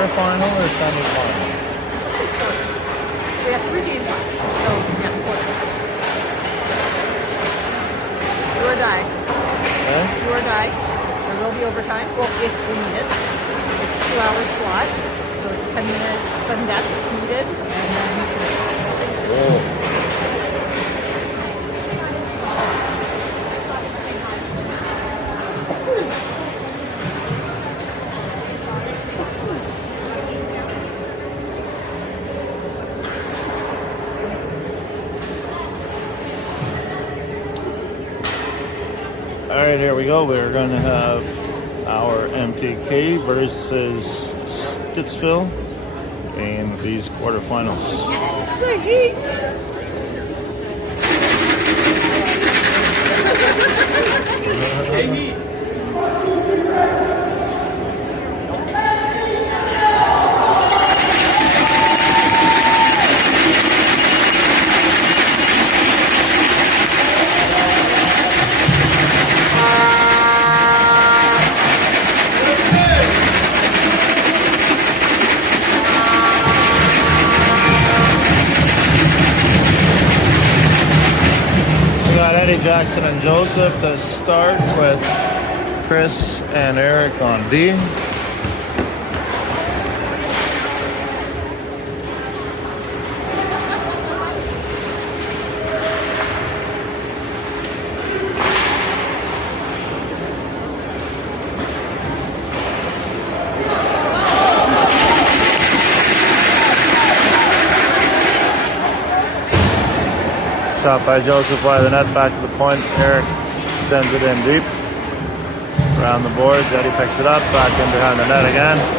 quarterfinal or semifinal? We have 3 games left. So, yeah, quarter. Do or die. Yeah? Do or die. There will be overtime. Well, if we need it. It's 2-hour slot. So it's 10 minutes, sudden death if needed. And then Whoa. All right, here we go. We're going to have our MTK versus Stittsville in these quarterfinals. Jackson and Joseph to start with Chris and Eric on D. Shot by Joseph by the net, back to the point. Eric sends it in deep. Around the boards, Eddie picks it up, back in behind the net again.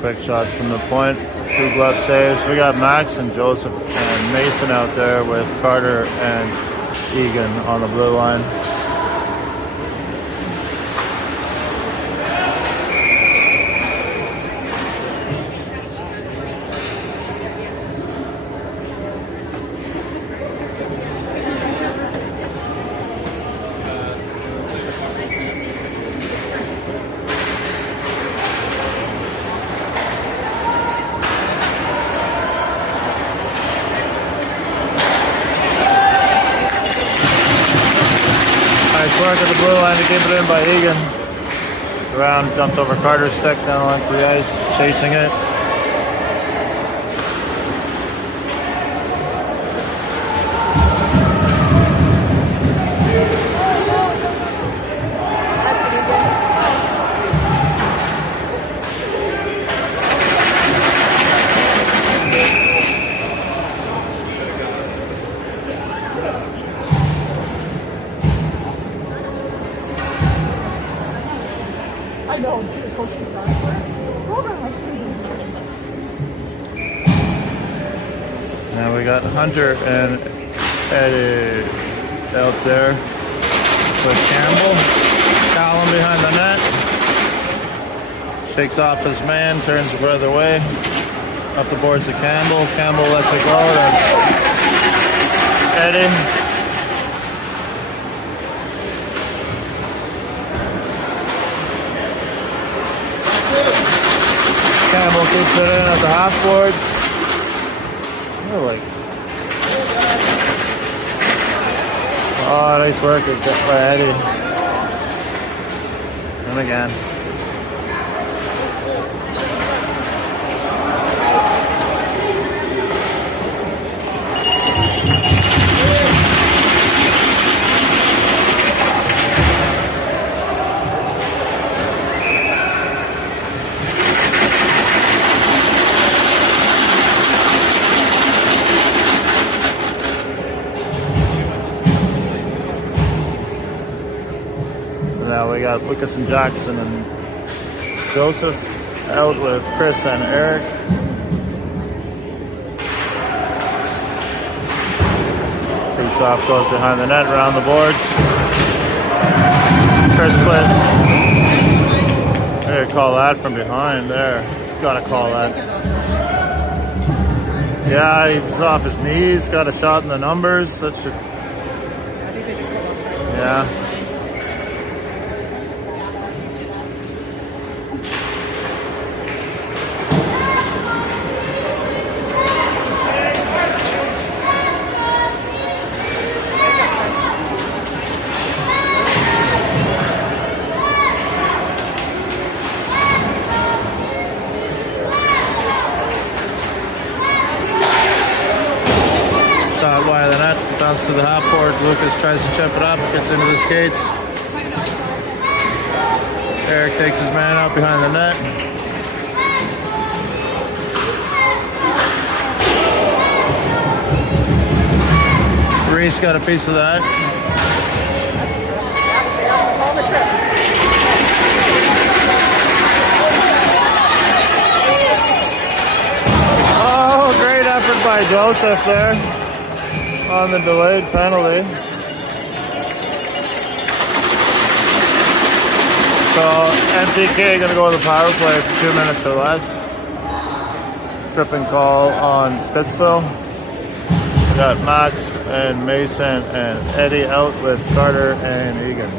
Quick shots from the point, 2 glove saves. We got Max and Joseph and Mason out there with Carter and Egan on the blue line. Work at the blue line to keep it in by Egan. Around, jumped over Carter's stick, down the length of the ice, chasing it. I know, the coach is on. Hold on, now we got Hunter and Eddie out there with Campbell. Callum behind the net. Shakes off his man, turns the other way. Up the boards to Campbell. Campbell lets it go to Eddie. Campbell keeps it in at the half boards. Really? Oh, nice work by Eddie. And again. we got Lucas and Jackson and Joseph out with Chris and Eric. Face-off goes behind the net, around the boards. Chris split. There, call that from behind there. He's got to call that. Yeah, he's off his knees, got a shot in the numbers. That should. I think they just called offside. Yeah. Shot wide of the net, bounce to the half board. Lucas tries to chip it up, gets into the skates. Eric takes his man out behind the net. Reese got a piece of that. Call the trip. Oh, great effort by Joseph there on the delayed penalty. So MTK gonna go to the power play for 2 minutes or less. Tripping call on Stittsville. We got Max and Mason and Eddie out with Carter and Egan.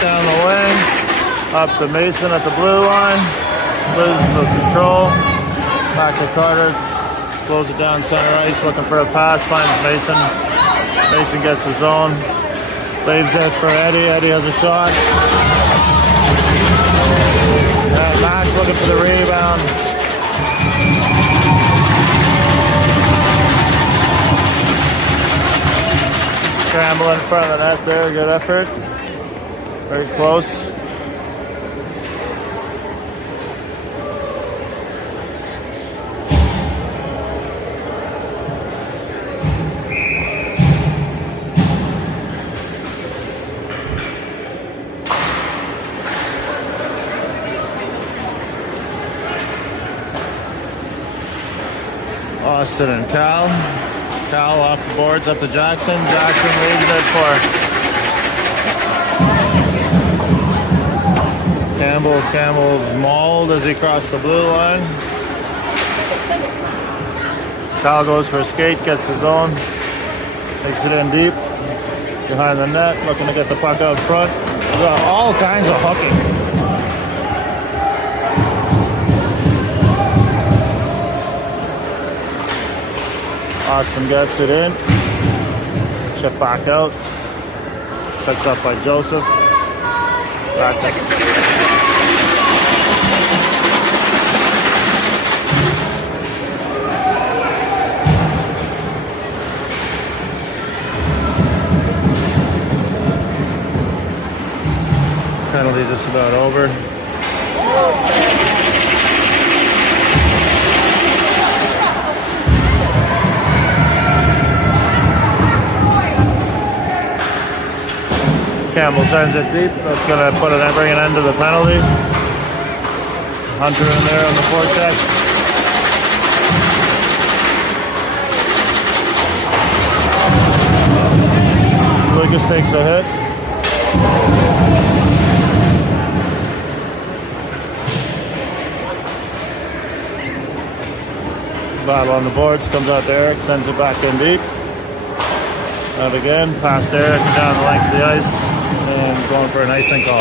Down the wing, up to Mason at the blue line, loses the control, back to Carter, slows it down center ice, looking for a pass, finds Mason. Mason gets his own, leaves it for Eddie. Eddie has a shot. Yeah, Max looking for the rebound. Scramble in front of the net there, good effort. Very close. Austin and Cal. Cal off the boards, up to Jackson. Jackson leaves it for Campbell mauled as he crossed the blue line. Kyle goes for a skate, gets his own, takes it in deep, behind the net, looking to get the puck out front. We've got all kinds of hooking. Austin gets it in, chip back out, picked up by Joseph. Back to penalty just about over. Campbell sends it deep. That's going to bring an end to the penalty. Hunter in there on the forecheck. Lucas takes a hit. Battle on the boards, comes out to Eric, sends it back in deep. Out again, past Eric, down the length of the ice, and going for an icing call.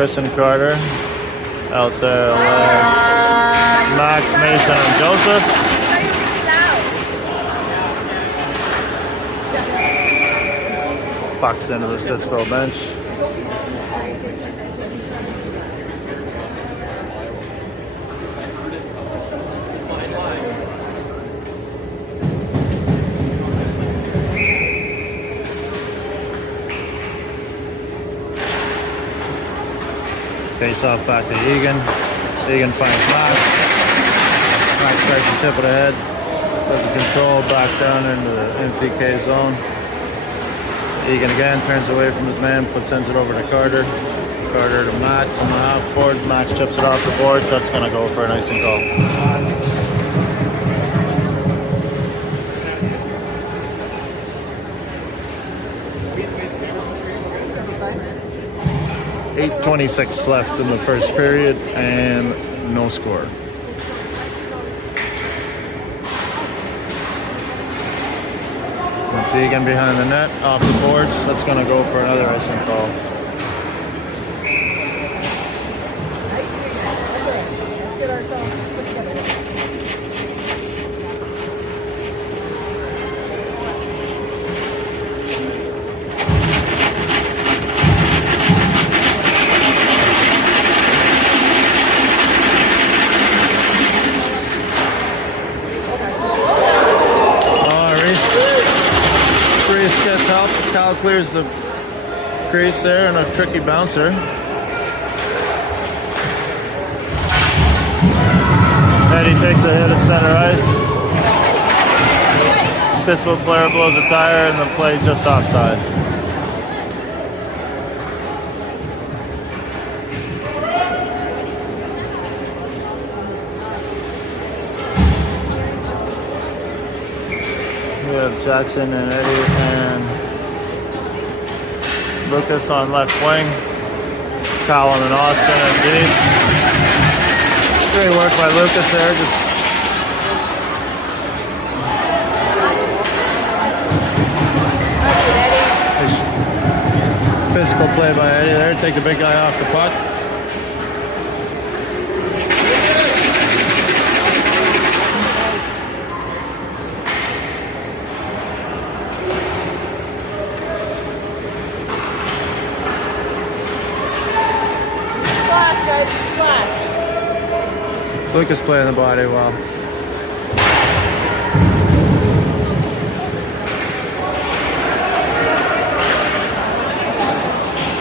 Chris and Carter. Out there, Max, Mason, and Joseph. Pucks into the Stittsville bench. Face off back to Egan. Egan finds Max. Max tries to tip it ahead. Puts the control back down into the MTK zone. Egan again turns away from his man, sends it over to Carter. Carter to Max on the half board. Max chips it off the board, so that's going to go for an icing call. 8:26 left in the first period and no score. Once Egan behind the net, off the boards, that's going to go for another icing call. Let's get ourselves put together. Gets help. Cal clears the crease there and a tricky bouncer. Eddie takes a hit at center ice. Stittsville player blows a tire and the play just offside. We have Jackson and Eddie and Lucas on left wing. Colin and Austin and deep. Great work by Lucas there. Just physical play by Eddie there. Take the big guy off the puck. Lucas playing the body well.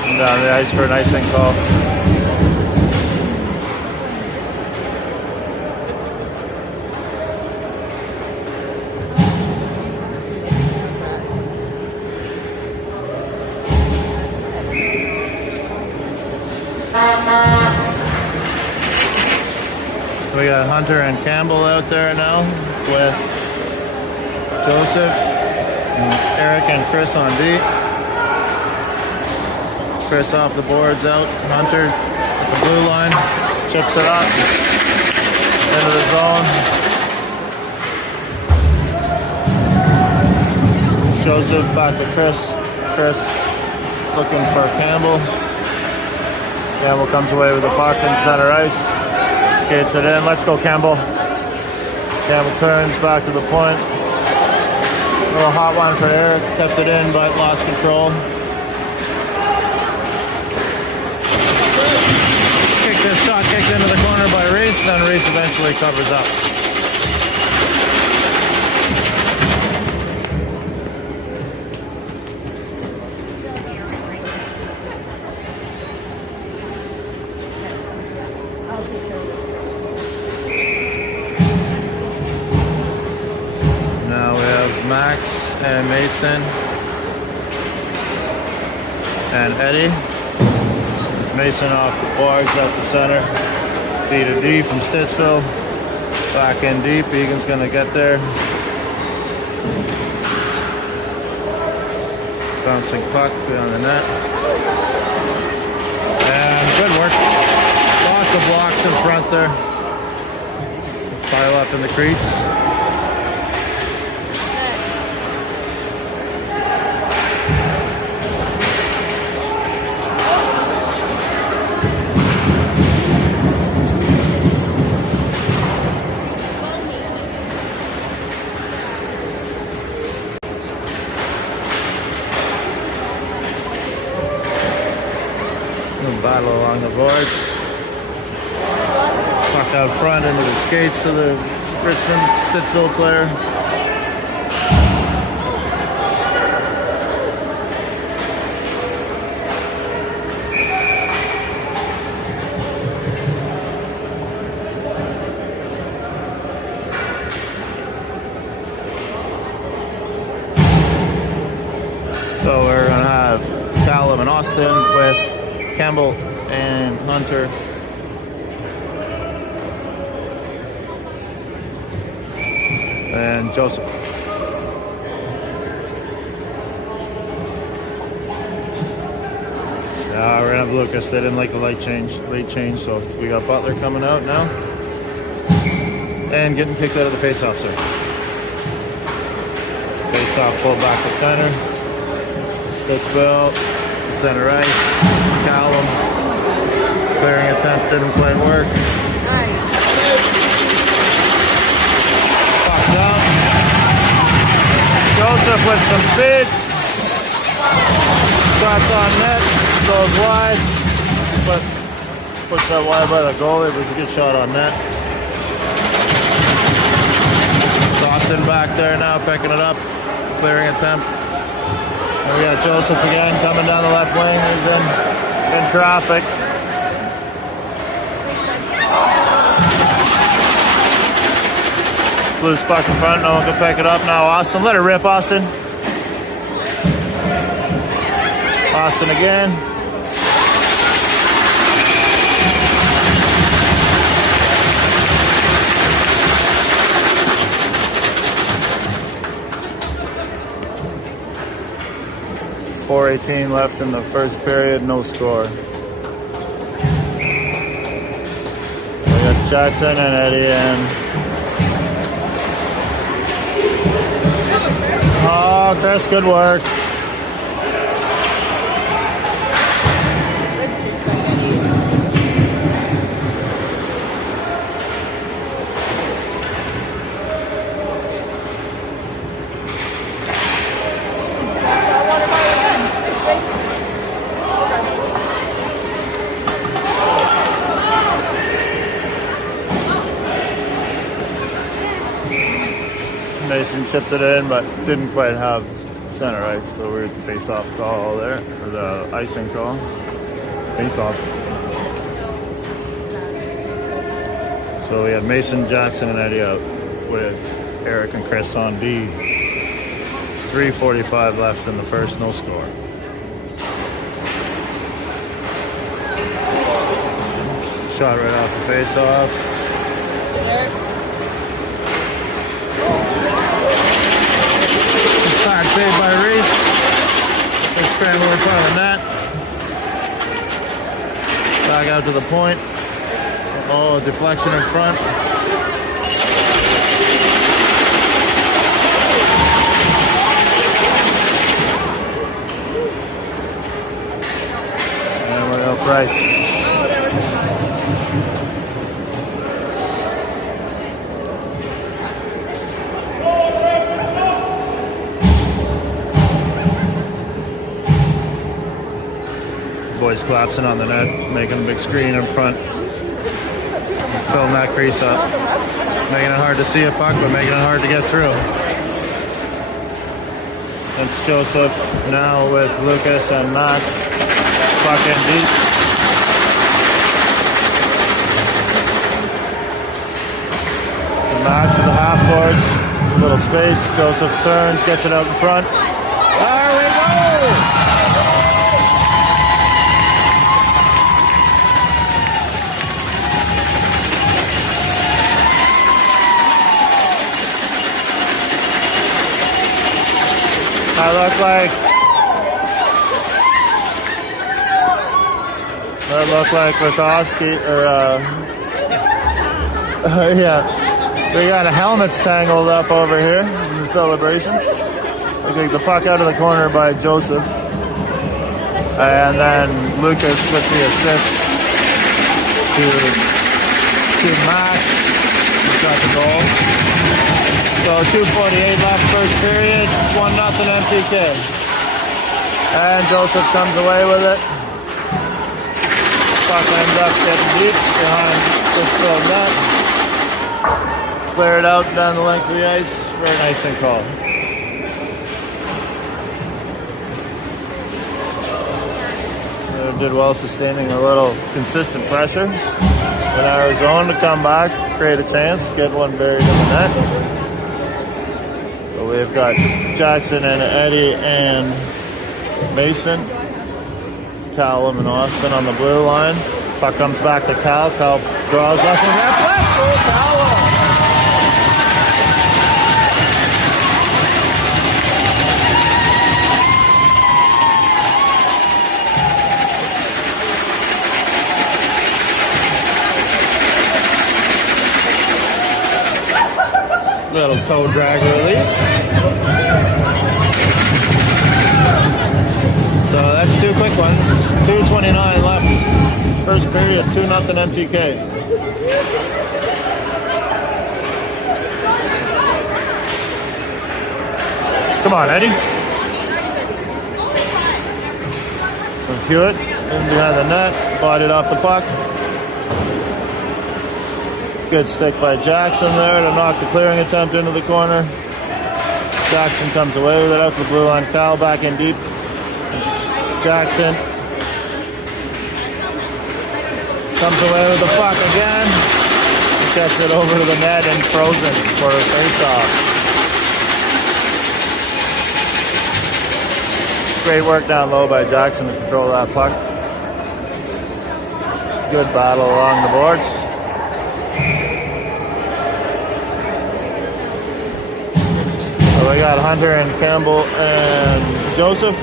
And down the ice for an icing call. We got Hunter and Campbell out there now with Joseph, and Eric and Chris on D. Chris off the boards out. Hunter at the blue line, chips it up into the zone. It's Joseph back to Chris. Chris looking for Campbell. Campbell comes away with the puck in center ice. Skates it in. Let's go, Campbell. Campbell turns back to the point. A little hot one for Eric. Kept it in, but lost control. This shot kicked into the corner by Reese, and Reese eventually covers up. Now we have Max and Mason and Eddie. Mason off the boards at the center. D to D from Stittsville. Back in deep. Egan's going to get there. Bouncing puck behind the net. And good work. Lots of blocks in front there. Pile up in the crease. on the boards. Puck out front into the skates of the Richmond Stittsville player. So we're going to have Callum and Austin with Campbell and Hunter. And Joseph. Now we're going to have Lucas. They didn't like the late change, so we got Butler coming out now. And getting kicked out of the face-off, sir. Face-off, pulled back to center. Stittsville, center ice, Callum. Clearing attempt didn't quite work. Fucked up. Joseph with some speed. Shots on net, goes wide, but pushed that wide by the goalie. It was a good shot on net. Dawson back there now, picking it up, clearing attempt. And we got Joseph again coming down the left wing. He's in traffic. Loose puck in front. No one can pick it up now. Austin, let it rip, Austin. Austin again. .418 left in the first period, no score. We got Jackson and Eddie and oh, Chris, good work. Mason chipped it in, but didn't quite have center ice, so we're at the face-off call there, or the icing call. Face-off. So we had Mason, Jackson, and Eddie out with Eric and Chris on D. 3:45 left in the first, no score. Shot right off the face-off. Saved by Reese. They scramble in front of the net. Back out to the point. Oh, deflection in front. And we're out Price. Boys collapsing on the net, making a big screen in front. Filling that crease up. Making it hard to see a puck, but making it hard to get through. It's Joseph now with Lucas and Max. Puck in deep. And Max at the half boards. A little space. Joseph turns, gets it out in front. There we go! That looked like Wachowski, or yeah, we got helmets tangled up over here in the celebration. Okay, the puck out of the corner by Joseph, and then Lucas with the assist to Max, who got the goal. So 2:48 left first period, 1-0 MTK. And Joseph comes away with it. Puck ends up getting deep behind Stittsville net. Clear it out down the length of the ice. Very nice and called. They did well sustaining a little consistent pressure. In our zone to come back, create a chance, get one buried in the net. So we've got Jackson and Eddie and Mason, Callum and Austin on the blue line. Puck comes back to Cal. Cal draws left and left. Goal, Callum! Little toe drag release. So that's two quick ones. 2:29 left. First period, 2-0 MTK. Come on, Eddie. Let's Hewitt in behind the net, bodied off the puck. Good stick by Jackson there to knock the clearing attempt into the corner. Jackson comes away with it out to the blue line. Cal back in deep. Jackson comes away with the puck again. Gets it over to the net and frozen for a face-off. Great work down low by Jackson to control that puck. Good battle along the boards. So we got Hunter and Campbell and Joseph.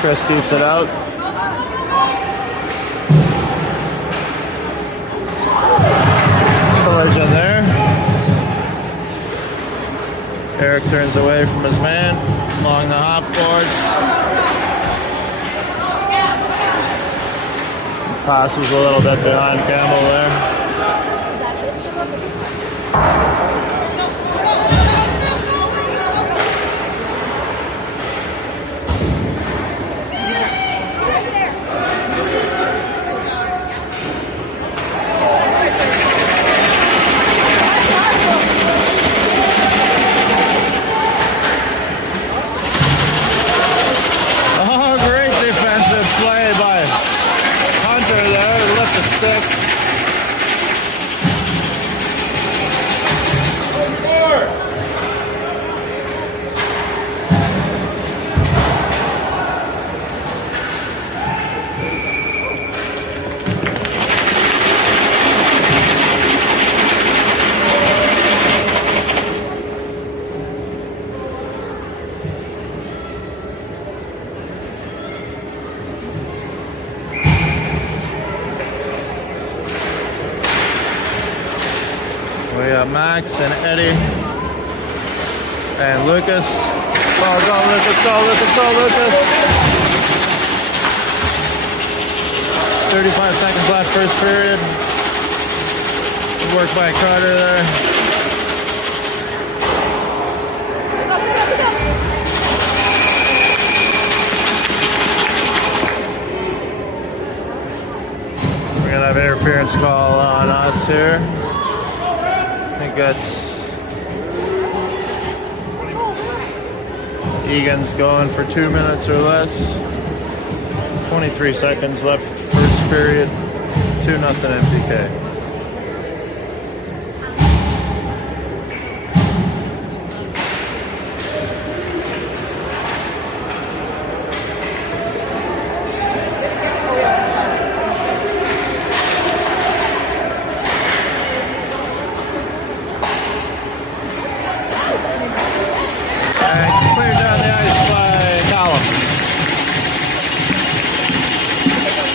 Chris keeps it out. Collision there. Eric turns away from his man along the hop boards. Pass was a little bit behind Campbell there. We got Max and Eddie and Lucas. Go, Lucas, go, Lucas, go, Lucas. 35 seconds left, first period. Good work by Carter there. We're going to have interference call on us here. I think that's Egan's going for 2 minutes or less. 23 seconds left, first period. 2-0 MTK.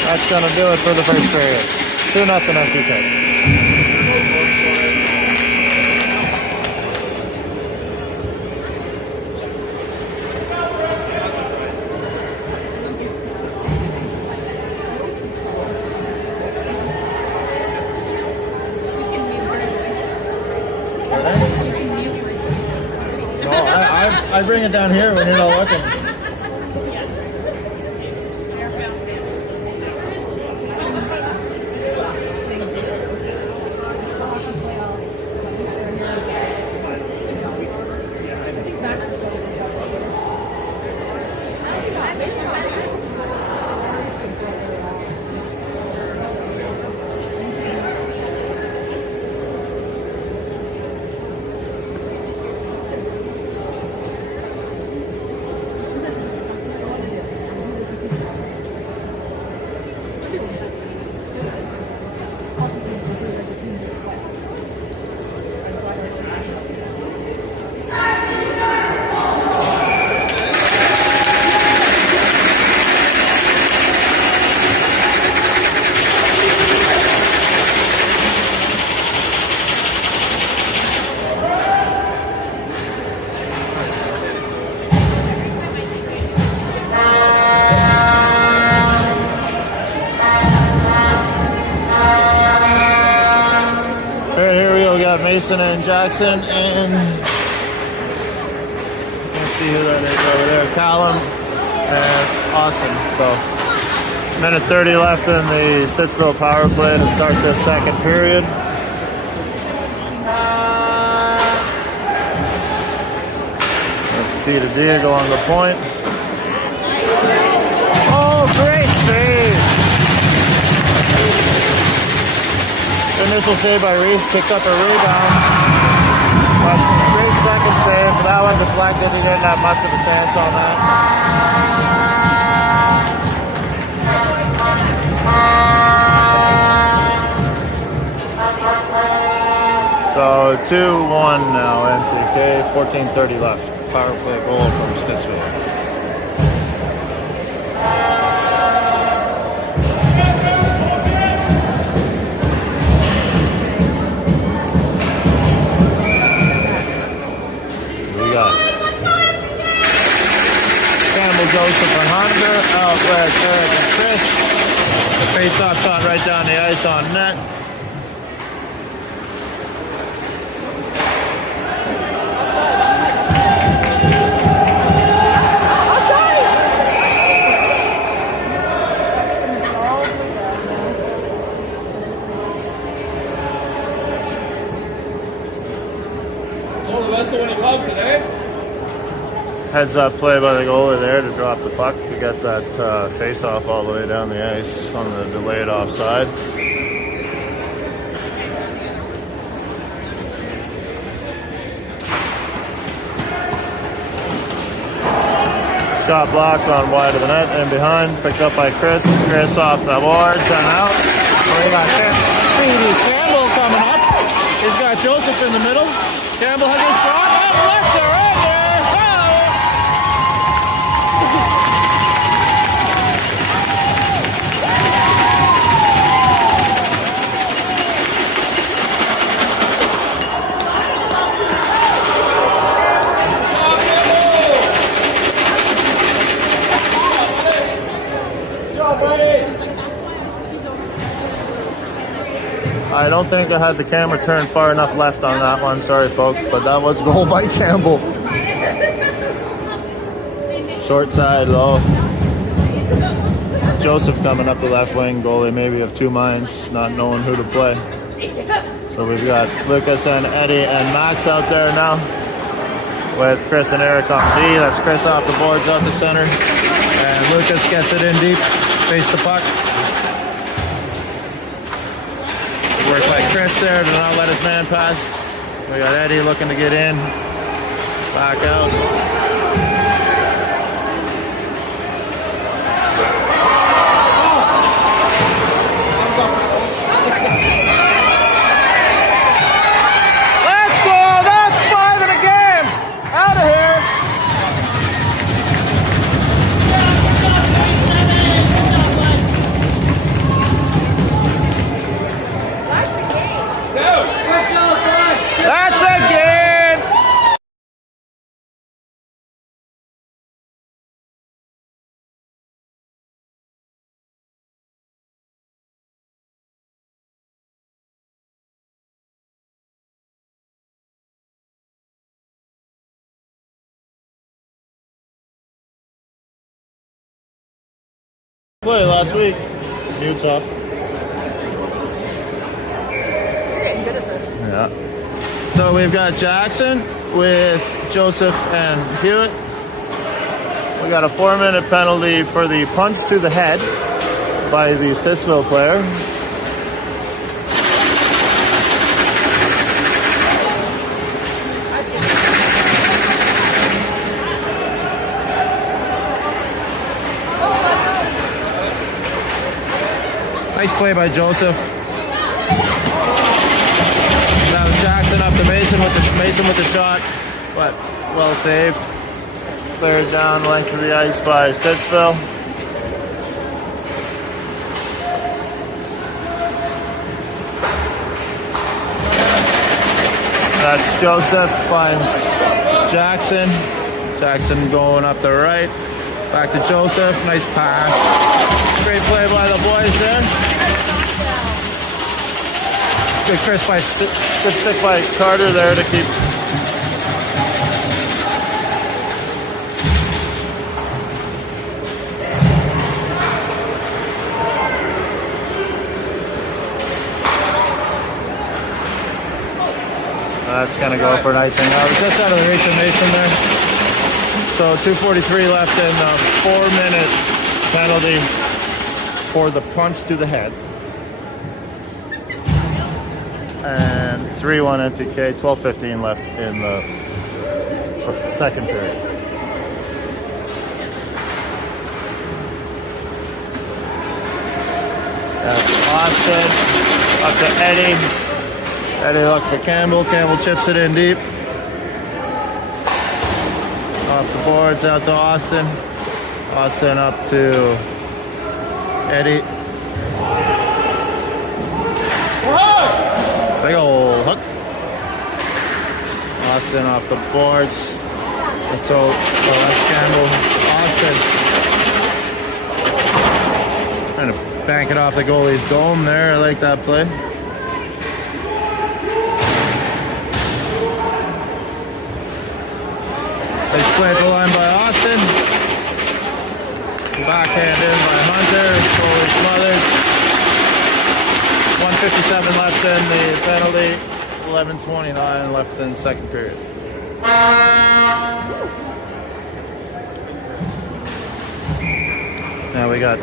That's going to do it for the first period. 2-0 MTK. No, I bring it down here when you're not looking. Mason and Jackson, and you can see who that is over there, Callum and Austin. So, minute 30 left in the Stittsville power play to start this second period. That's T to D going to point. Oh, great save! Initial save by Reef, picked up a rebound. But great second save. That one deflected. He didn't have much of a chance on that. So 2-1 now, MTK. 14:30 left. Power play goal from Stittsville. Joseph and Hunter out with Eric and Chris. The face-off shot right down the ice on net. Oh, that's the one he loves today. Heads up play by the goalie there to drop the puck to get that face-off all the way down the ice on the delayed offside. Shot blocked on wide of the net and behind, picked up by Chris. Chris off the board, sent out. We got Speedy Campbell coming up. He's got Joseph in the middle. Campbell has a shot. Left to right there. I don't think I had the camera turned far enough left on that one. Sorry, folks, but that was goal by Campbell. Short side, low. Joseph coming up the left wing. Goalie maybe of two minds, not knowing who to play. So we've got Lucas and Eddie and Max out there now with Chris and Eric on D. That's Chris off the boards out the center. And Lucas gets it in deep, face the puck. Work by Chris there to not let his man pass. We got Eddie looking to get in. Back out. Let's go! That's 5 in a game! Out of here! That's a game! Play last week. Utah. You're getting good at this. Yeah. So we've got Jackson with Joseph and Hewitt. We got a 4-minute penalty for the punch to the head by the Stittsville player. Nice play by Joseph. Now Jackson up to Mason with the shot, but well saved. Cleared down length of the ice by Stittsville. That's Joseph, finds Jackson. Jackson going up the right. Back to Joseph, nice pass. Great play by the boys there. Good good stick by Carter there to keep. That's going to go for an icing. Just out of the reach of Mason there. So 2:43 left in the 4-minute penalty for the punch to the head. And 3-1 MTK, 12:15 left in the second period. That's Austin, up to Eddie. Eddie look for Campbell. Campbell chips it in deep. Off the boards, out to Austin. Austin up to Eddie. Big ol' hook. Austin off the boards. And so that's Campbell. Austin trying to bank it off the goalie's dome there. I like that play. They split the line by Austin. Backhand in by Hunter. Goalie smothered. 1:57 left in the penalty. 11:29 left in the second period. Now we got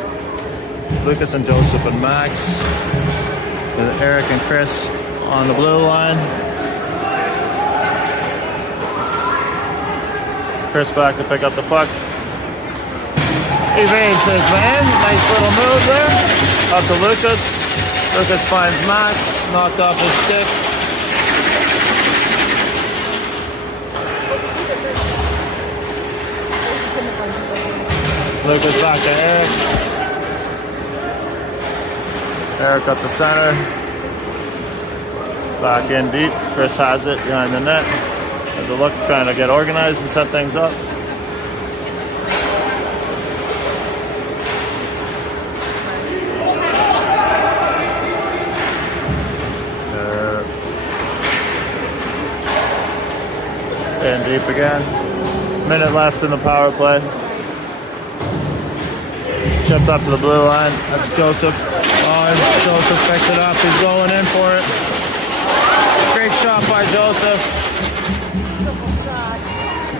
Lucas and Joseph and Max. With Eric and Chris on the blue line. Chris back to pick up the puck. Evades his man. Nice little move there. Up to Lucas. Lucas finds Max. Knocked off his stick. Lucas back to Eric. Eric up the center. Back in deep. Chris has it behind the net. As a look, trying to get organized and set things up. In deep again. Minute left in the power play. Chipped up to the blue line. That's Joseph. Oh, Joseph picks it up. He's going in for it. Great shot by Joseph.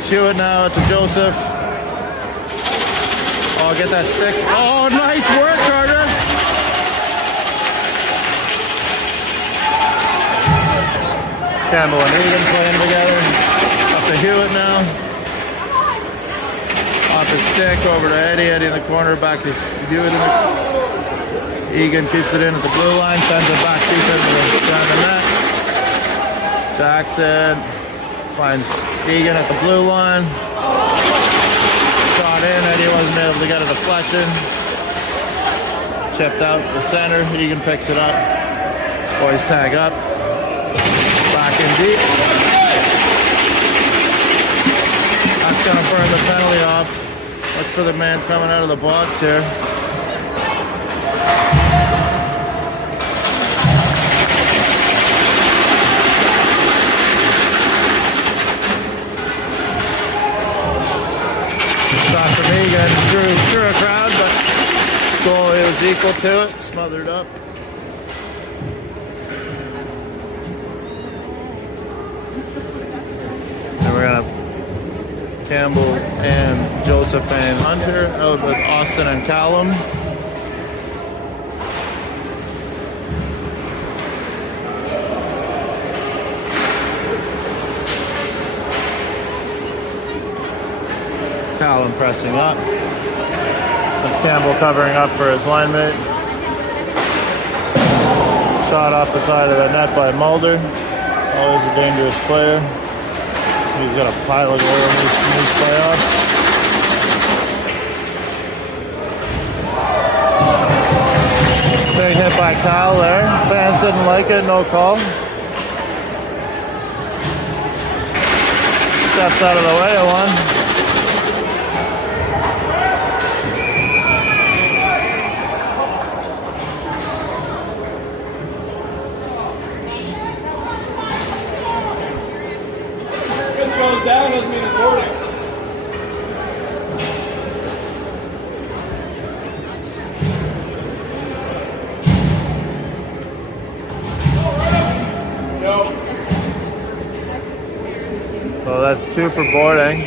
Hewitt now to Joseph. Oh, get that stick. Oh, nice work, Carter. Campbell and Egan playing together. Up to Hewitt now. Off the stick, over to Eddie. Eddie in the corner, back to Hewitt. Egan keeps it in at the blue line, sends it back deep into the net. Jackson finds Egan at the blue line. Shot in, Eddie wasn't able to get a deflection. Chipped out to center, Egan picks it up. Boys tag up. Back in deep. That's going to burn the penalty off. Look for the man coming out of the box here. Shot from Egan, through a crowd, but goalie was equal to it, smothered up. And we're gonna have Campbell and Joseph and Hunter out with Austin and Callum. Callum pressing up. That's Campbell covering up for his line mate. Shot off the side of the net by Mulder. Always a dangerous player. He's got a pile of goals in these playoffs. Big hit by Kyle there. Fans didn't like it, no call. Steps out of the way of one. that's 2 for boarding.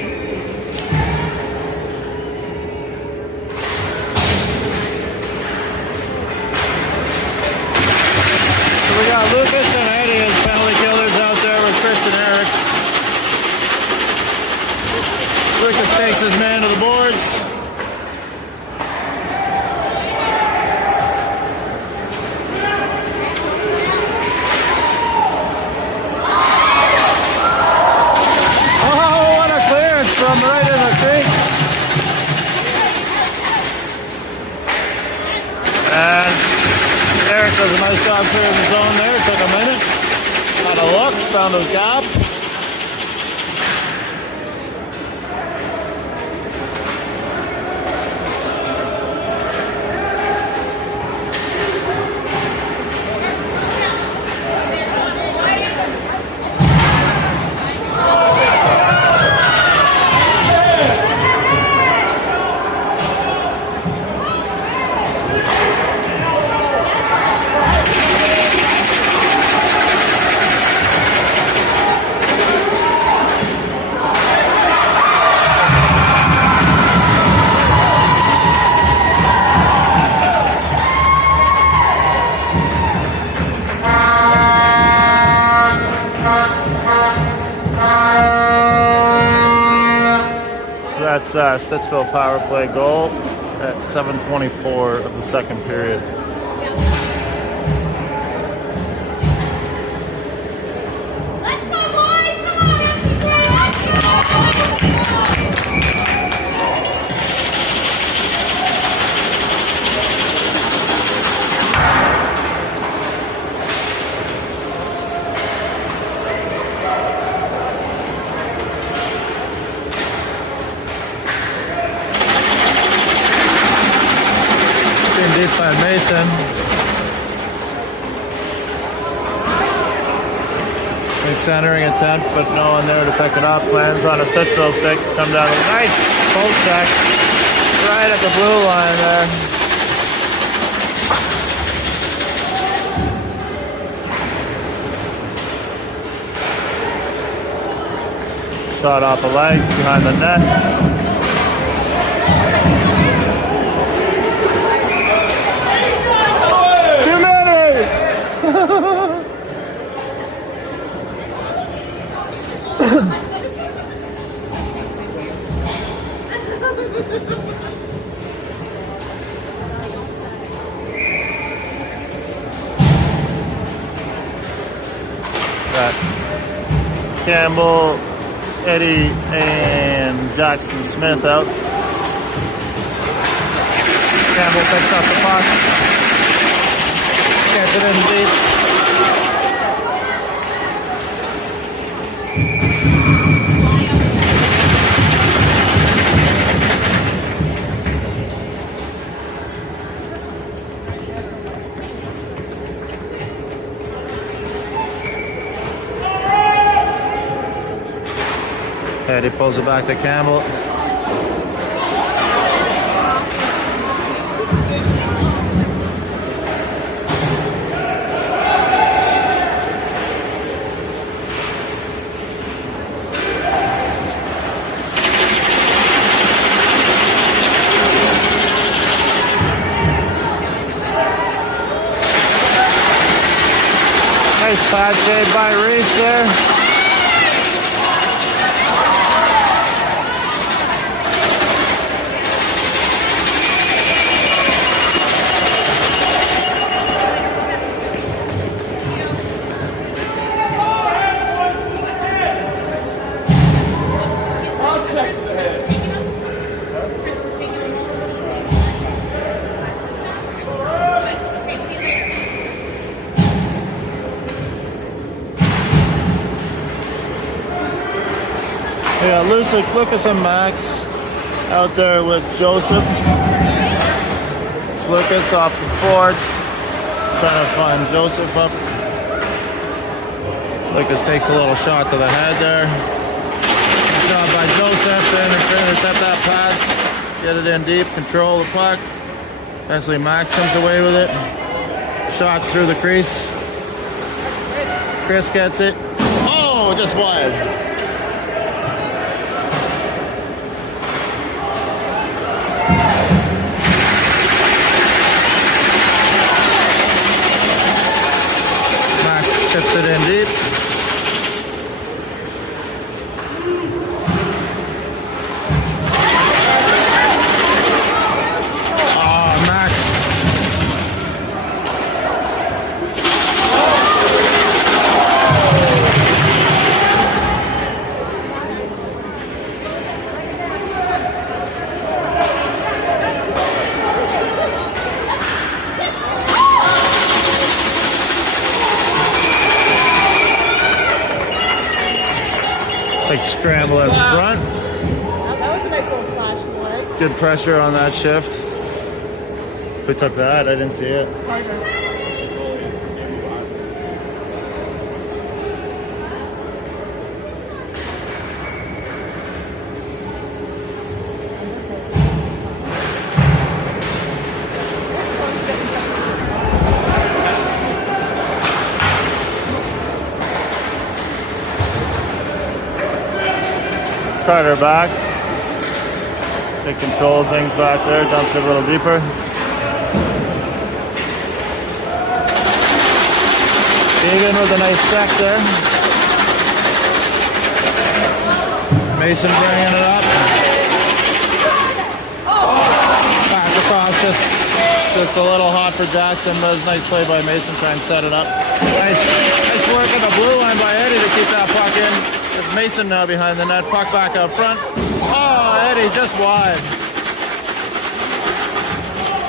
So we got Lucas and Eddie as penalty killers out there with Chris and Eric. Lucas takes his man to the boards. From right in the creek. And Eric does a nice job clearing the zone there. Took a minute. Had a look, found his gap. That's Stittsville power play goal at 7:24 of the second period. Let's go, boys! Come on, Deep by Mason. A centering attempt, but no one there to pick it up. Lands on a Stittsville stick. Come down a nice post check right at the blue line there. Shot off a leg behind the net. Got Campbell, Eddie, and Jackson Smith out. Campbell picks up the puck. Gets it in deep. Eddie pulls it back to Campbell. Nice pad save by Reese there. Yeah, Lucas and Max out there with Joseph. It's Lucas off the boards, trying to find Joseph up. Lucas takes a little shot to the head there. Good job by Joseph to intercept that pass, get it in deep, control the puck. Eventually Max comes away with it. Shot through the crease. Chris gets it. Oh, just wide. Max chips it in deep. Oh, Max. Like scramble in front. That was a nice little slash to the leg. Good pressure on that shift. Who took that? I didn't see it. Carter. Carter back. They control things back there. Dumps it a little deeper. Egan with a nice check there. Mason bringing it up. Back across, just a little hot for Jackson, but it was a nice play by Mason trying to set it up. Nice work at the blue line by Eddie to keep that puck in. There's Mason now behind the net. Puck back out front. Oh, Eddie just wide.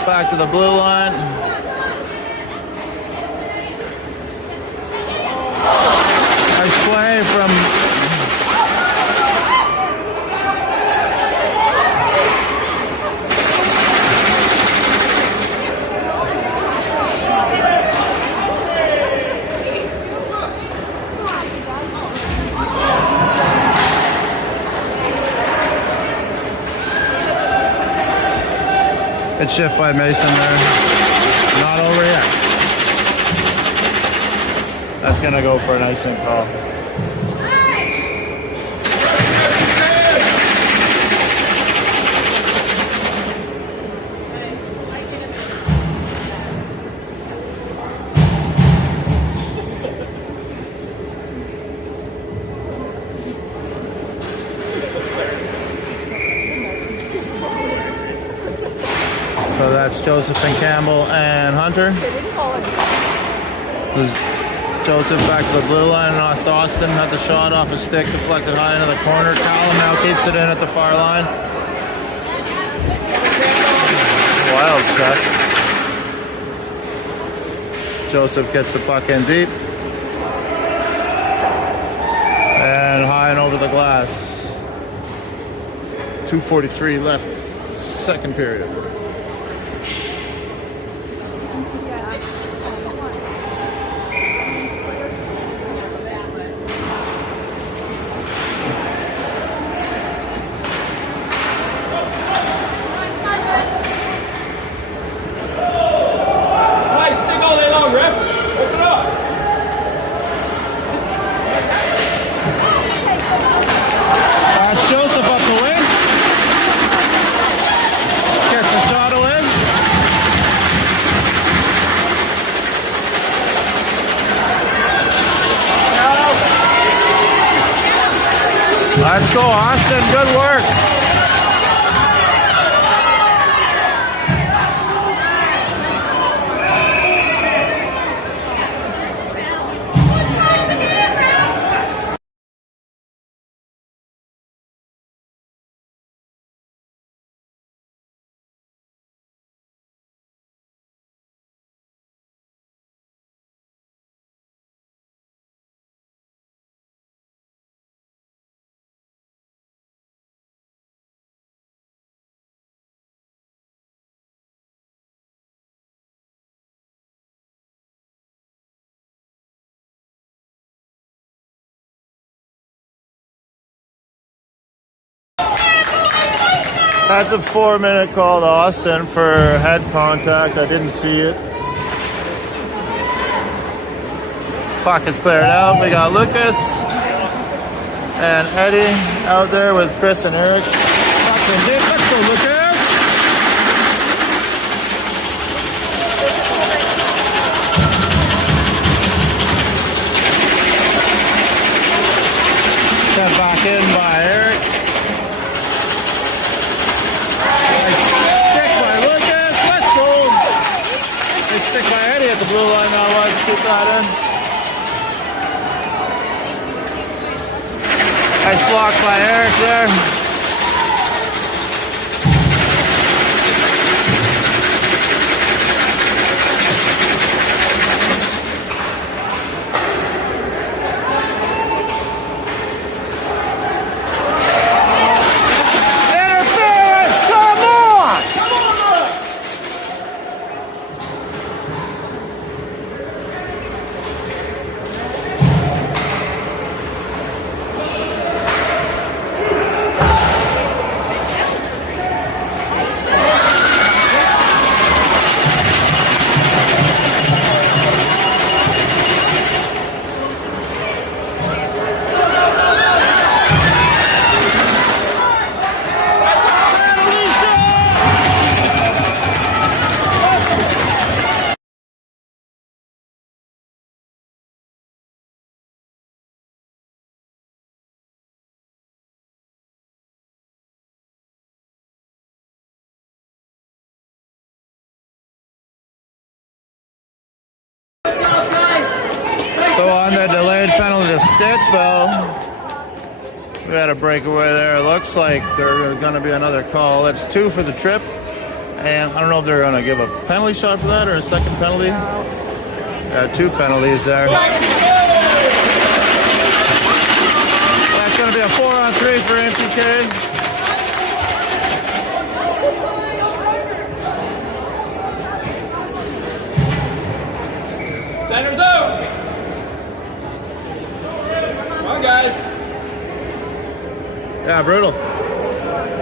Back to the blue line. Nice play from good shift by Mason there. Not over yet. That's gonna go for an icing call. So that's Joseph and Campbell and Hunter. This is Joseph back to the blue line, and Austin had the shot off his stick, deflected high into the corner. Callum now keeps it in at the far line. Wild check. Joseph gets the puck in deep. And high and over the glass. 2:43 left, second period. Let's go, Austin. Good work. That's a 4-minute call to Austin for head contact. I didn't see it. Puck is cleared out. We got Lucas and Eddie out there with Chris and Eric. Let's go, Lucas. Sent back in by Eric. Nice stick by Lucas. Let's go. Big stick by Eddie at the blue line now. Let's keep that in. Nice block by Eric there. So on the delayed penalty to Stittsville, we had a breakaway there. It looks like there's going to be another call. That's 2 for the trip. And I don't know if they're going to give a penalty shot for that or a second penalty. Yeah, 2 penalties there. That's going to be a 4-on-3 for MTK. Center's out! Come on, guys. Yeah, brutal.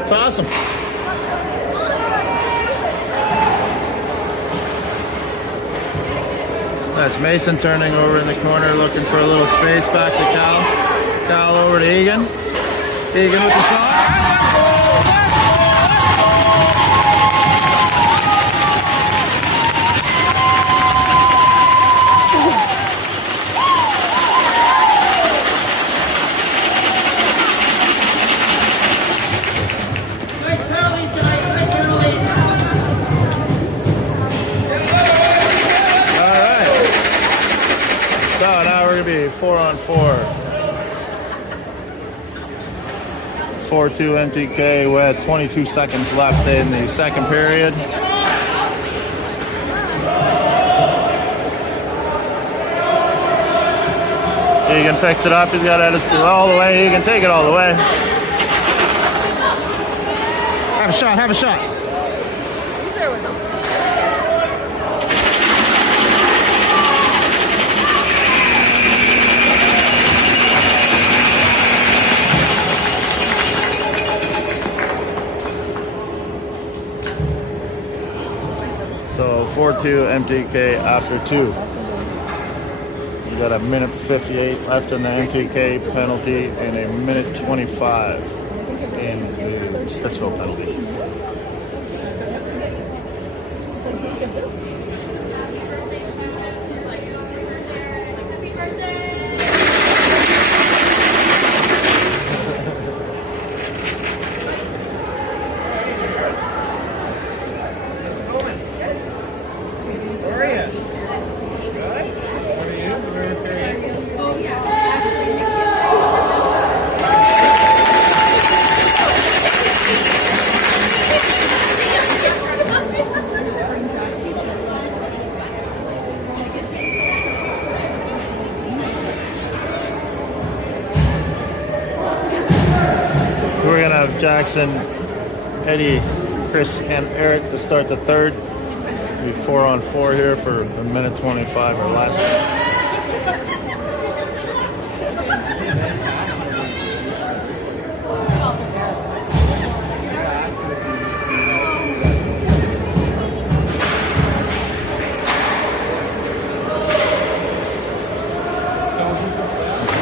It's awesome. That's Mason turning over in the corner, looking for a little space. Back to Cal. Cal over to Egan. Egan with the shot. So now we're going to be 4-on-4. 4-2 MTK with 22 seconds left in the second period. Egan picks it up. He's got it all the way. He can take it all the way. Have a shot. Have a shot. He's there with them. So 4-2 MTK after 2. You got a minute 58 left in the MTK penalty and a minute 25 in the Stittsville penalty. We're going to have Jackson, Eddie, Chris, and Eric to start the third. It'll be 4-on-4 here for a minute 25 or less.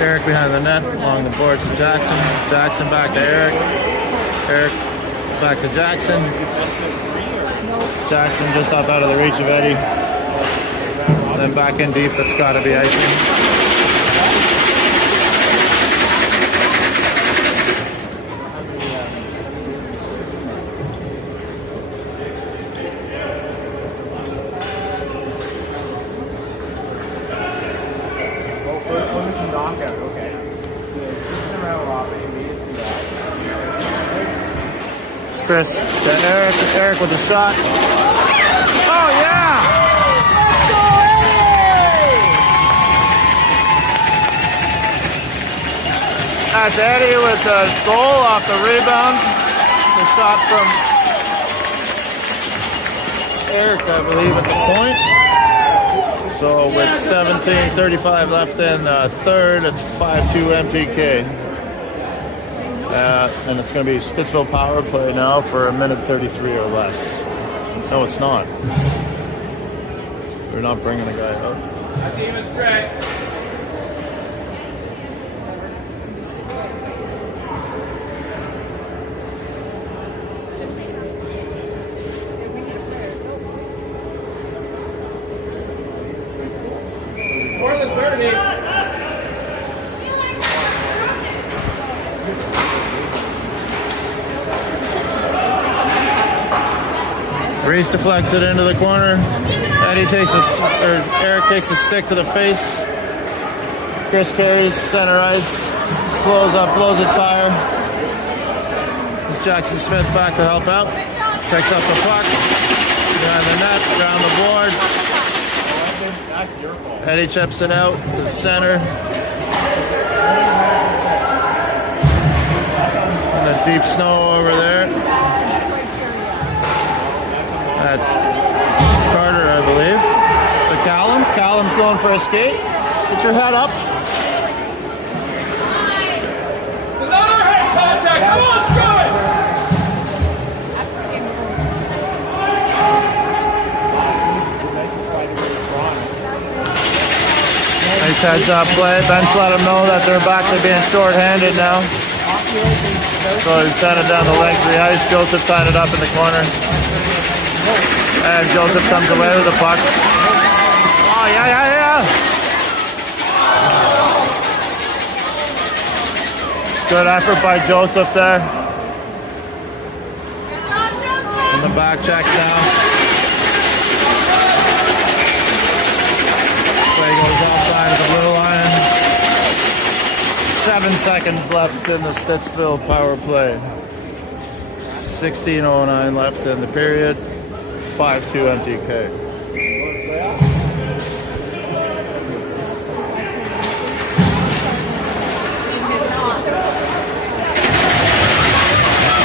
Eric behind the net, along the boards to Jackson. Jackson back to Eric. Eric back to Jackson. Jackson just up out of the reach of Eddie. Then back in deep, it's got to be icing. Chris to Eric. Eric with a shot. Oh, yeah! That's Eddie with the goal off the rebound. The shot from Eric, I believe, at the point. So with 17:35 left in the third, it's 5-2 MTK. And it's going to be Stittsville power play now for 1:33 or less. No, it's not. They're not bringing a guy out. That's even straight. More than 30. Reese deflects it into the corner. Eddie takes Eric takes a stick to the face. Chris carries center ice, slows up, blows a tire. It's Jackson Smith back to help out. Picks up the puck behind the net, around the boards. That's your fault. Eddie chips it out to center. And the deep snow over there. That's Carter, I believe. To Callum. Callum's going for a skate. Get your head up. It's another head contact. Come on, throw it. Nice heads up play. Bench let him know that they're back to being short-handed now. So he sent it down the length of the ice. Joseph tied it up in the corner. And Joseph comes away with the puck. Oh, yeah. Good effort by Joseph there. In the back check now. Play goes outside of the blue line. 7 seconds left in the Stittsville power play. 16:09 left in the period. 5-2 MTK.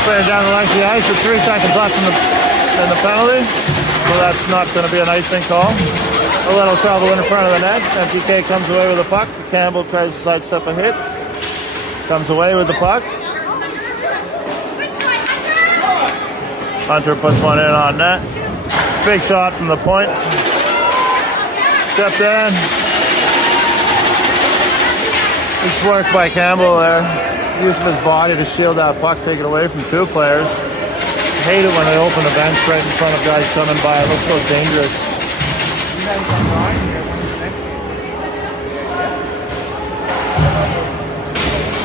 Play down the length of the ice with 3 seconds left in the penalty. So that's not going to be an icing call. A little trouble in front of the net. MTK comes away with the puck. Campbell tries to sidestep a hit. Comes away with the puck. Hunter puts one in on net. Big shot from the point. Stepped in. Nice work by Campbell there. Use of his body to shield that puck, take it away from two players. Hate it when they open the bench right in front of guys coming by. It looks so dangerous.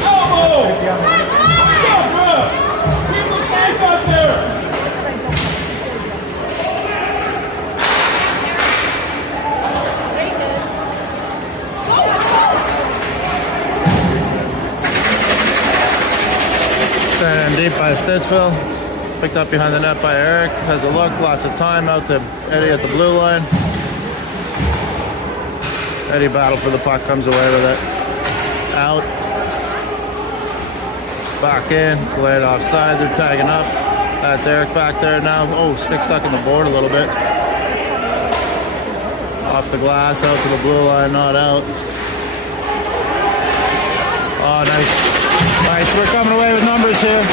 Elbow! Go, bro! Keep the fight out there! Sent in deep by Stittsville. Picked up behind the net by Eric. Has a look, lots of time out to Eddie at the blue line. Eddie battled for the puck, comes away with it. Out. Back in, played offside, they're tagging up. That's Eric back there now. Oh, stick stuck in the board a little bit. Off the glass, out to the blue line, not out. Oh, nice. Nice, we're coming away with numbers here.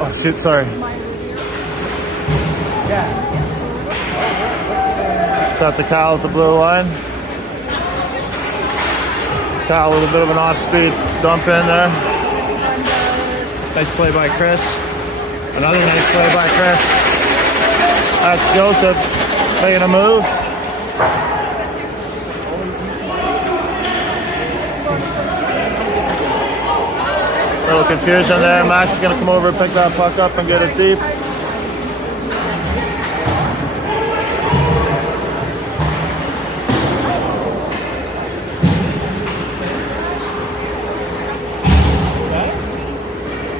Oh, shoot, sorry. It's out to Kyle at the blue line. Kyle with a bit of an off-speed dump in there. Nice play by Chris. Another nice play by Chris. That's Joseph making a move. Little confusion there. Max is going to come over and pick that puck up and get it deep.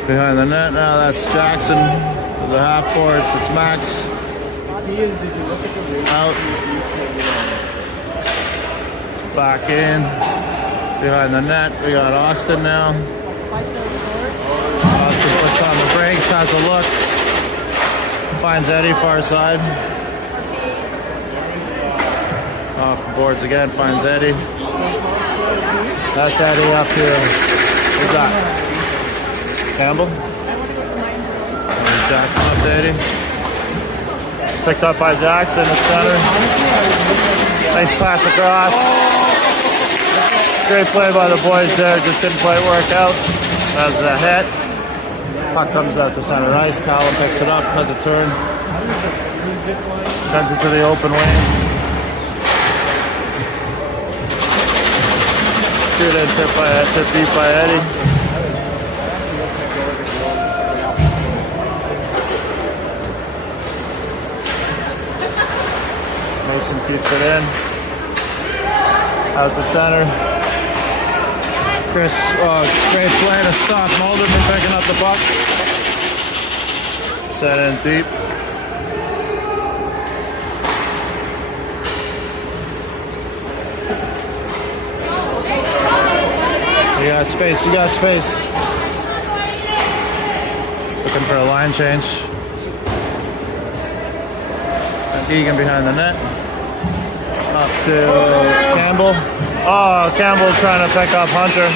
Behind the net now, that's Jackson with the half boards. It's Max. Out. It's back in. Behind the net, we got Austin now. Austin puts on the brakes, has a look. Finds Eddie far side. Off the boards again, finds Eddie. That's Eddie up here. Who's that? Campbell? There's Jackson up to Eddie. Picked up by Jackson at center. Nice pass across. Great play by the boys there, just didn't quite work out. That was a hit. Puck comes out to center ice. Callum picks it up, has a turn. Sends it to the open wing. Shoot in, tip deep by Eddie. Mason keeps it in. Out to center. Chris, great play to stop Mulder from picking up the puck. Set in deep. You got space, you got space. Looking for a line change. And Egan behind the net. Up to Campbell. Oh, Campbell trying to pick up Hunter.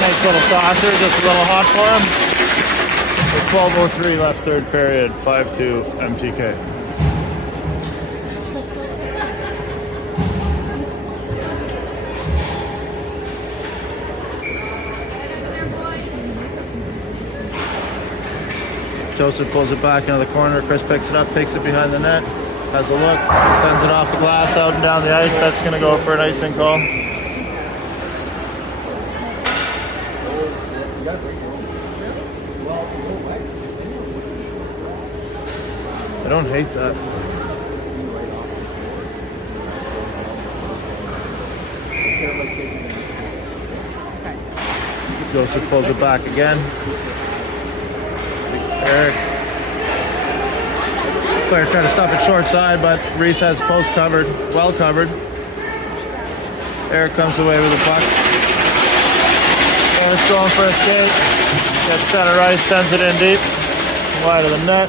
Nice little saucer, just a little hot for him. With 12:03 left third period, 5-2 MTK. Joseph pulls it back into the corner. Chris picks it up, takes it behind the net. Has a look, sends it off the glass, out and down the ice. That's going to go for an icing call. I don't hate that. Joseph pulls it back again. Eric. Player trying to stop it short side, but Reese has post covered, well covered. Eric comes away with the puck. Eric's going for a skate. Gets center ice, sends it in deep. Wide of the net.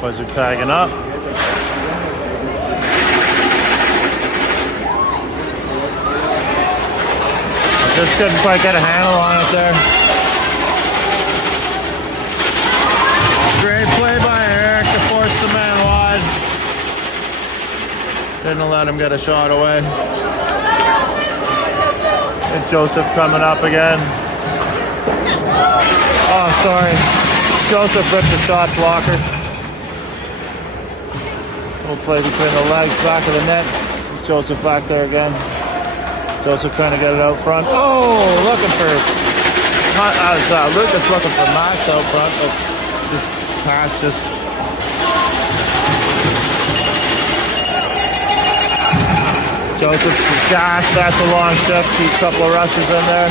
Boys are tagging up. Just couldn't quite get a handle on it there. Great play by Eric to force the man wide. Didn't let him get a shot away. And Joseph coming up again. Oh, sorry. Joseph ripped the shot blocker. We'll play between the legs, back of the net. It's Joseph back there again. Joseph trying to get it out front. Oh, looking for Lucas looking for Max out front. Oh, just pass, just. Joseph's dash. That's a long shift. Keep a couple of rushes in there.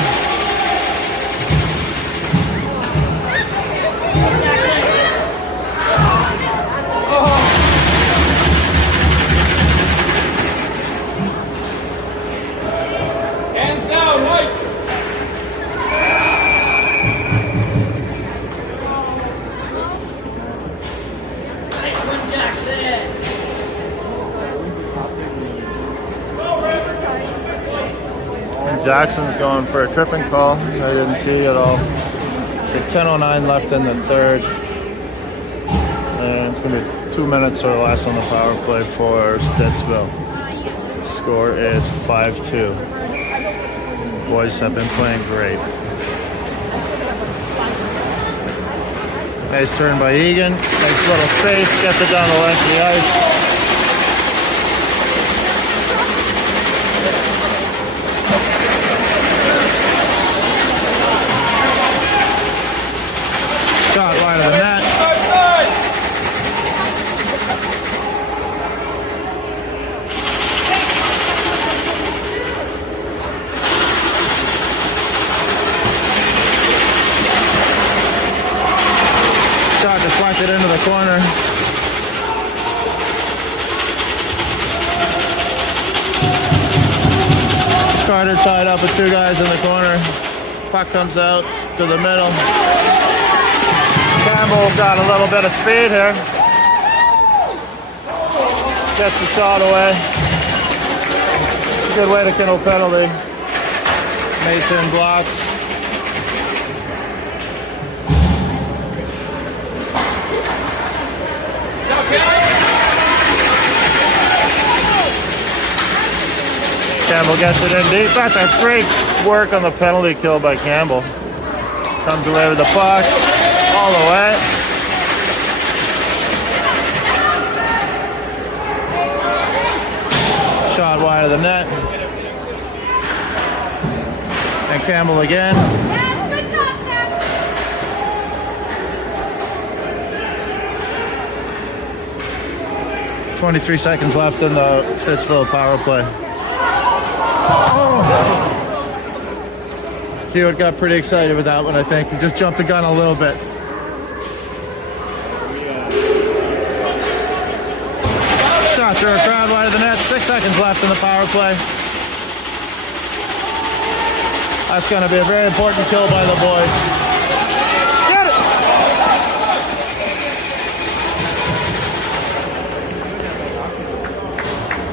Jackson's going for a tripping call. I didn't see at all. So 10:09 left in the third. And it's going to be 2 minutes or less on the power play for Stittsville. Score is 5-2. Boys have been playing great. Nice turn by Egan. Nice little space. Gets it down the length of the ice. Shot wide of the net. Backed it into the corner. Carter tied up with 2 guys in the corner. Puck comes out to the middle. Campbell got a little bit of speed here. Gets the shot away. It's a good way to kill a penalty. Mason blocks. Campbell gets it in deep. That's a great work on the penalty kill by Campbell. Comes away with the puck all the way. Shot wide of the net. And Campbell again. 23 seconds left in the Stittsville power play. Hewitt got pretty excited with that one, I think. He just jumped the gun a little bit. Shot through a crowd wide of the net. 6 seconds left in the power play. That's going to be a very important kill by the boys. Get it!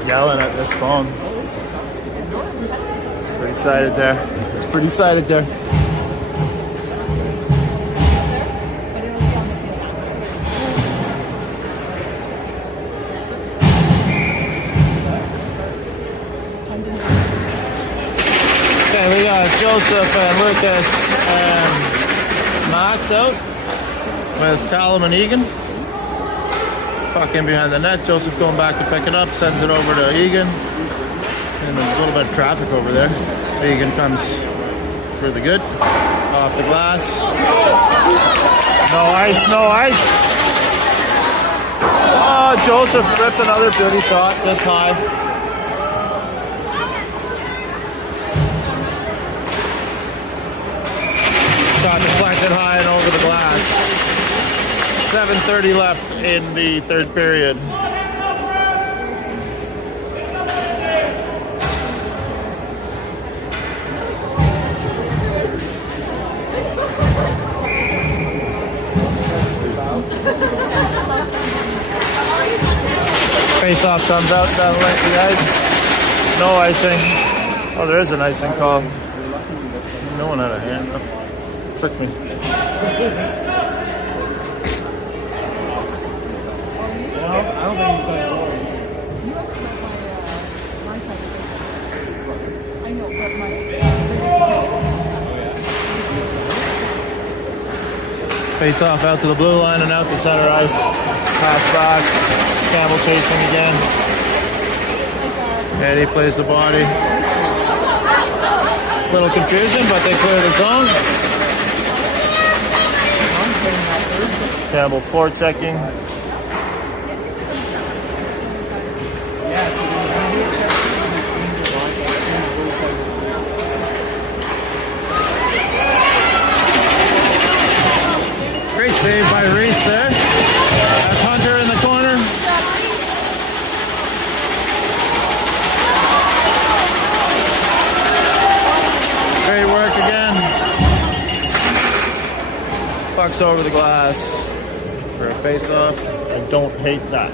Yelling at this phone. Pretty excited there. It's pretty excited there. Okay, we got Joseph and Lucas and Max out with Callum and Egan. Puck in behind the net. Joseph going back to pick it up, sends it over to Egan. And a little bit of traffic over there. Egan comes for the good. Off the glass. No ice, no ice. Oh, Joseph ripped another dirty shot just high. Shot deflected high and over the glass. 7:30 left in the third period. Face-off comes out down the length of the ice. No icing. Oh, there is an icing call. No one had a hand up. Tricked me. I don't think he's going to roll. Face off out to the blue line and out to center ice. Pass back. Campbell chasing again. And he plays the body. Little confusion, but they clear the zone. Campbell forechecking. Great save by Reese there. That's Hunter in the corner. Great work again. Puck's over the glass for a face-off. I don't hate that.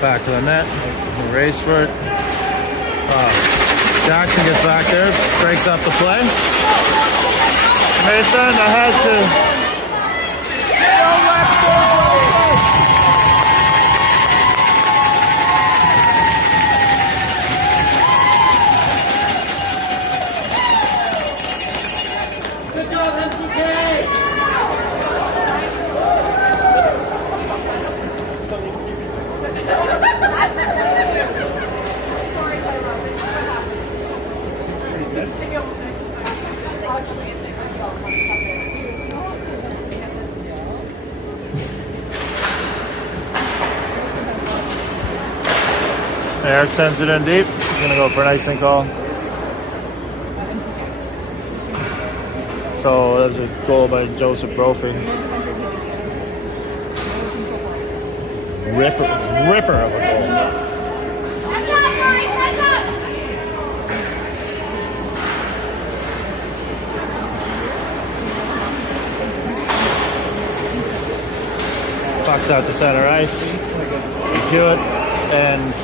Back to the net, race for it. Jackson gets back there, breaks up the play. Mason ahead to. Good job, MTK! Sorry, Eric sends it in deep. He's gonna go for an icing call. So that was a goal by Joseph Brophy. Ripper of a goal. Puck's out to center ice. Hewitt and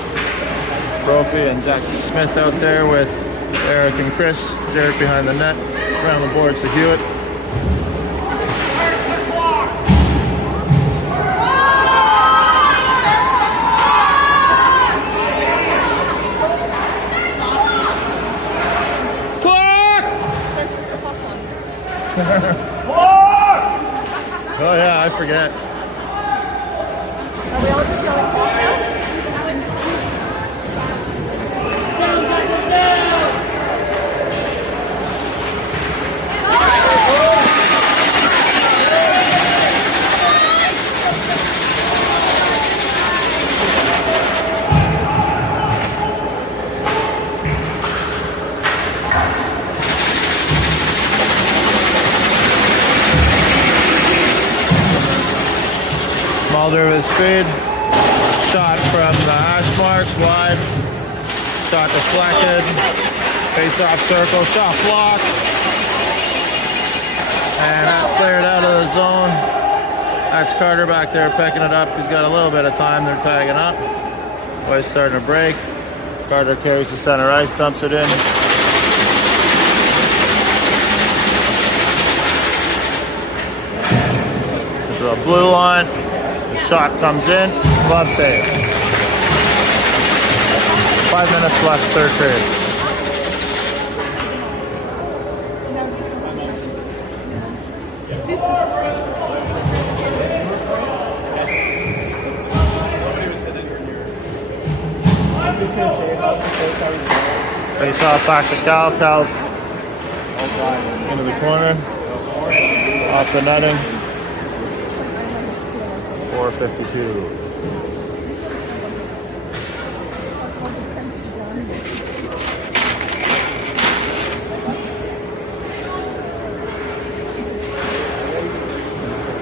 Brophy and Jackson Smith out there with Eric and Chris. It's Eric behind the net. Around the boards to Hewitt. Oh yeah, I forget. Are we all just yelling clock now? Mulder with speed. Shot from the hash marks, wide. Shot deflected. Face off circle, shot blocked. And that cleared out of the zone. That's Carter back there picking it up. He's got a little bit of time. They're tagging up. Boys starting to break. Carter carries the center ice, dumps it in. To the blue line. The shot comes in. Glove save. 5 minutes left, third period. Face off back to Cal. Cal into the corner. Off the netting. 4:52.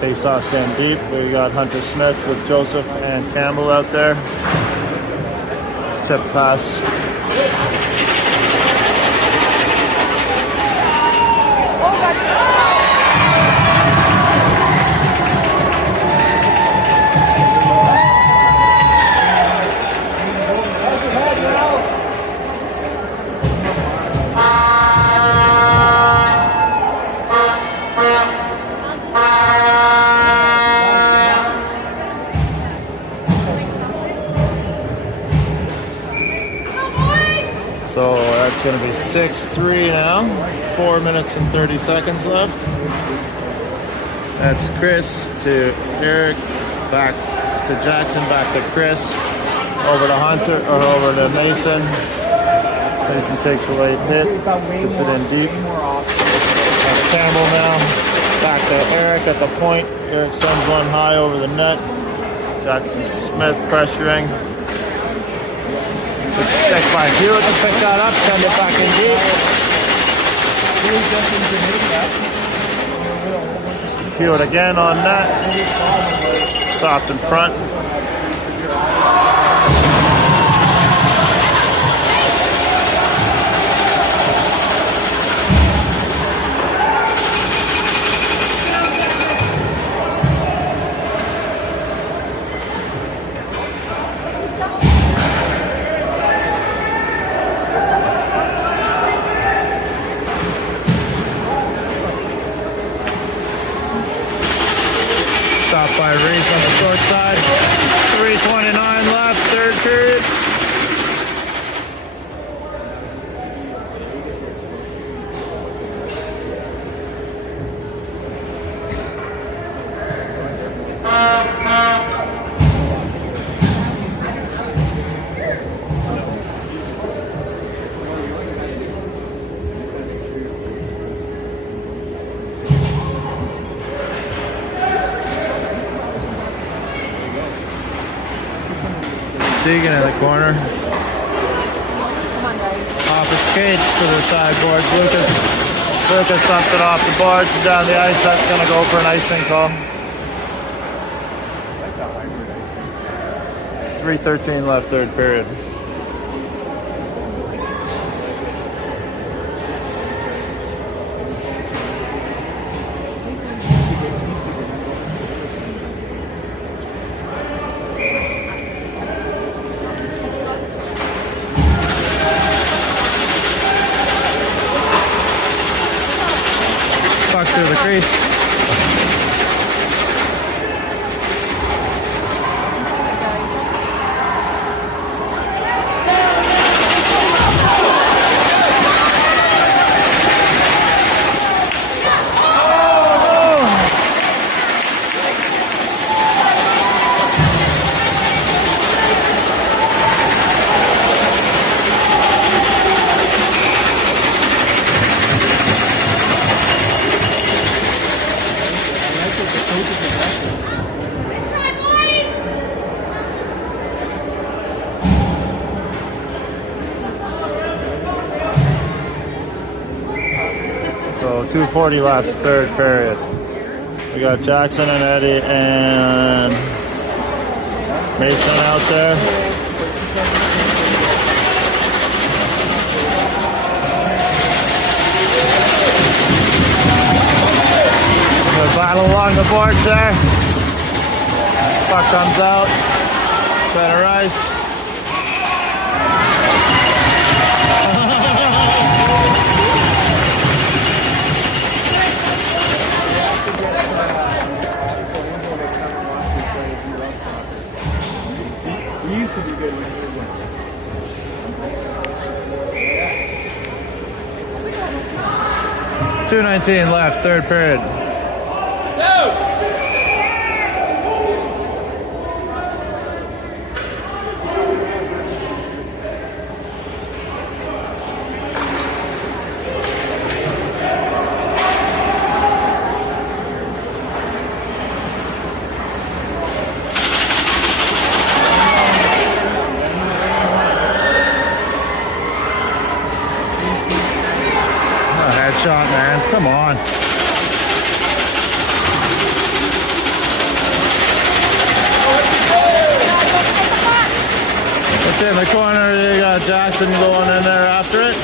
Face off stand deep. We got Hunter Smith with Joseph and Campbell out there. Tip pass. So that's going to be 6-3 now. 4 minutes and 30 seconds left. That's Chris to Eric, back to Jackson, back to Chris, over to Hunter, or over to Mason. Mason takes a late hit, gets it in deep. That's Campbell now. Back to Eric at the point. Eric sends one high over the net. Jackson Smith pressuring. Good stick by Hewitt to pick that up, send it back in deep. Hewitt again on net. Soft in front. Stopped by Reese on the short side. 3:29 left, third period. Tegan in the corner. Come on, guys. Off a skate to the sideboards. Lucas dumps it off the boards and down the ice. That's going to go for an icing call. 3:13 left, third period. Puck through the crease. So 2:40 left, third period. We got Jackson and Eddie and Mason out there. Good battle along the boards there. Puck comes out. Better ice. He used to be good when he was young. 2:19 left, third period. Go! Shot, man. Come on. It's in the corner. You got Jackson going in there after it.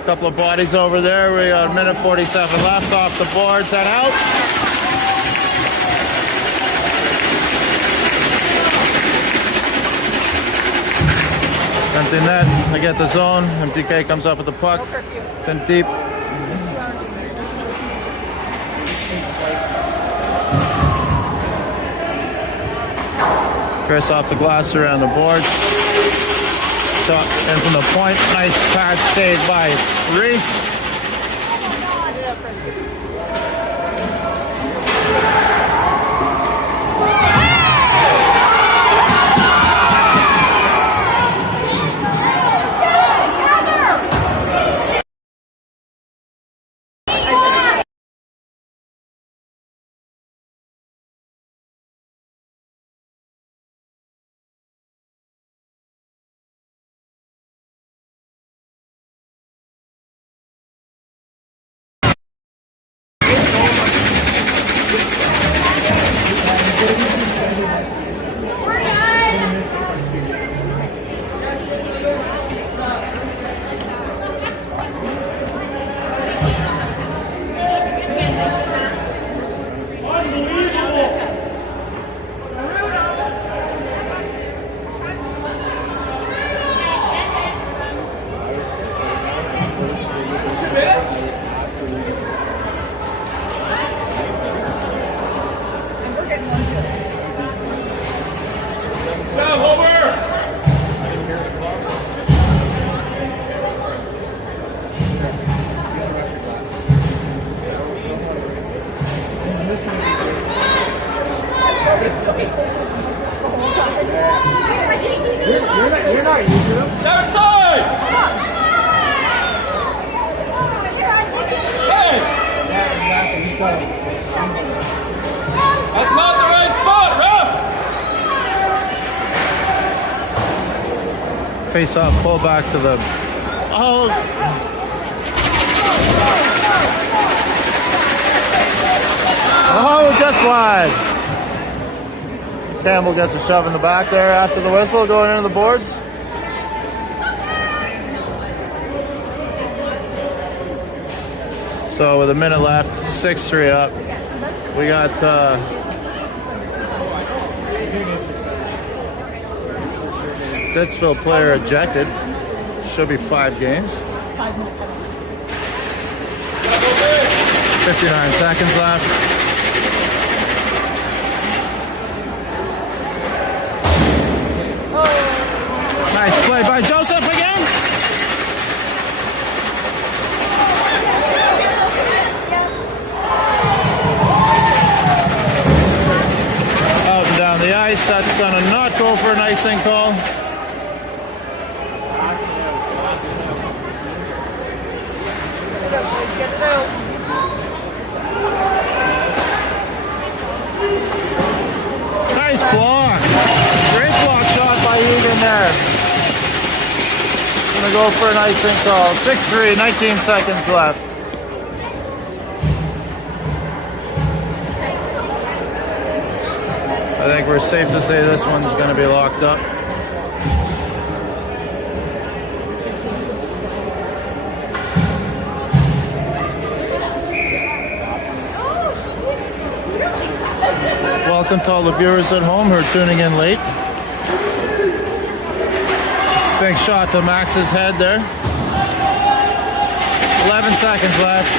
A couple of bodies over there. We got a minute 47 left off the boards and out. Empty net. They get the zone. MTK comes up with the puck. It's in deep. Chris off the glass around the board. Shot in from the point. Nice pad save by Reese. You're not used to them. Outside! Hey! Yeah, exactly. That's not the right spot, ref! face off, pull back to the. Oh! Oh, just wide. Campbell gets a shove in the back there after the whistle going into the boards. So with a minute left, 6-3 up. We got Stittsville player ejected. Should be 5 games. 59 seconds left. Nice play by Joseph again. Out and down the ice. That's going to not go for an icing call. Get it out. Nice block. Great block shot by Egan there. Gonna go for an icing call. 6-3, 19 seconds left. I think we're safe to say this one's gonna be locked up. Welcome to all the viewers at home who are tuning in late. Big shot to Max's head there. 11 seconds left.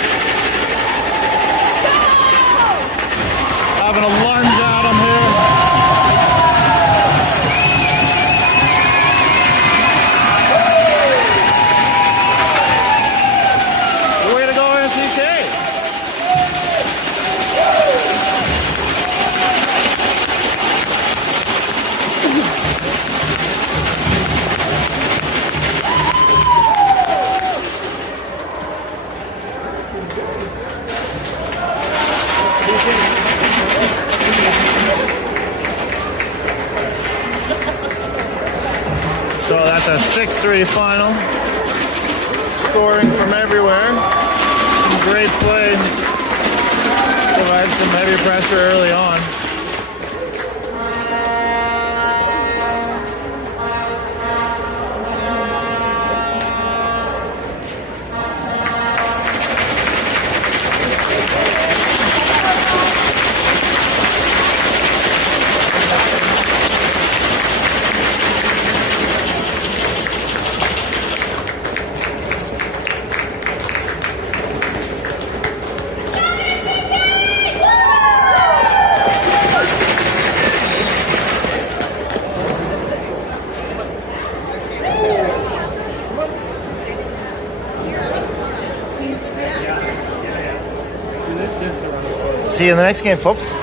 Having a lunge at him here. Way to go, MTK. So that's a 6-3 final. Scoring from everywhere. Some great play. Survived some heavy pressure early on. See you in the next game, folks.